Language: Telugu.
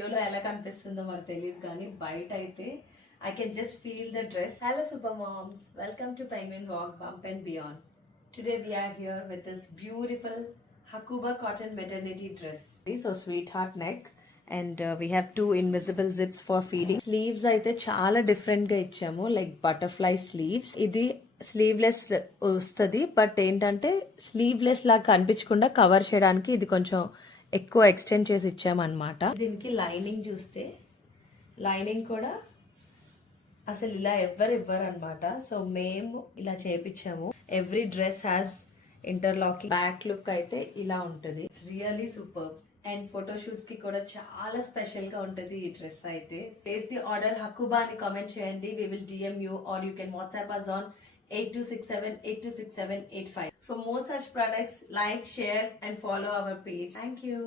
వీడియోలో ఎలా కనిపిస్తుందో మనకు తెలియదు కానీ బయట అయితే I can just feel the dress. Hello super moms, welcome to Penguin Walk Bump and Beyond. Today we are here with this beautiful Hakuba cotton maternity dress. So sweetheart neck and we have two invisible zips for feeding. Sleeves అయితే చాలా డిఫరెంట్ గా ఇచ్చాము, లైక్ బటర్ఫ్లై స్లీవ్స్. ఇది స్లీవ్లెస్ వస్తుంది, బట్ ఏంటంటే స్లీవ్లెస్ లాగా కనిపించకుండా కవర్ చేయడానికి ఇది కొంచెం ఎక్కువ ఎక్స్టెండ్ చేసి ఇచ్చామన్నమాట. దీనికి లైనింగ్ చూస్తే లైనింగ్ కూడా అసలు ఇలా ఎవ్వరు ఇవ్వరు అనమాట. సో మేము ఇలా చేపించాము. Every dress has interlocking. Back look అయితే ఇలా ఉంటుంది. It's really super. And photoshoots కి కూడా చాలా స్పెషల్ గా ఉంటుంది ఈ డ్రెస్ అయితే. ప్లేస్ ది ఆర్డర్ హకుబా అని కామెంట్ చేయండి. We will DM you or you can WhatsApp us on 8267 826785. For more such products, like, share and follow our page. Thank you.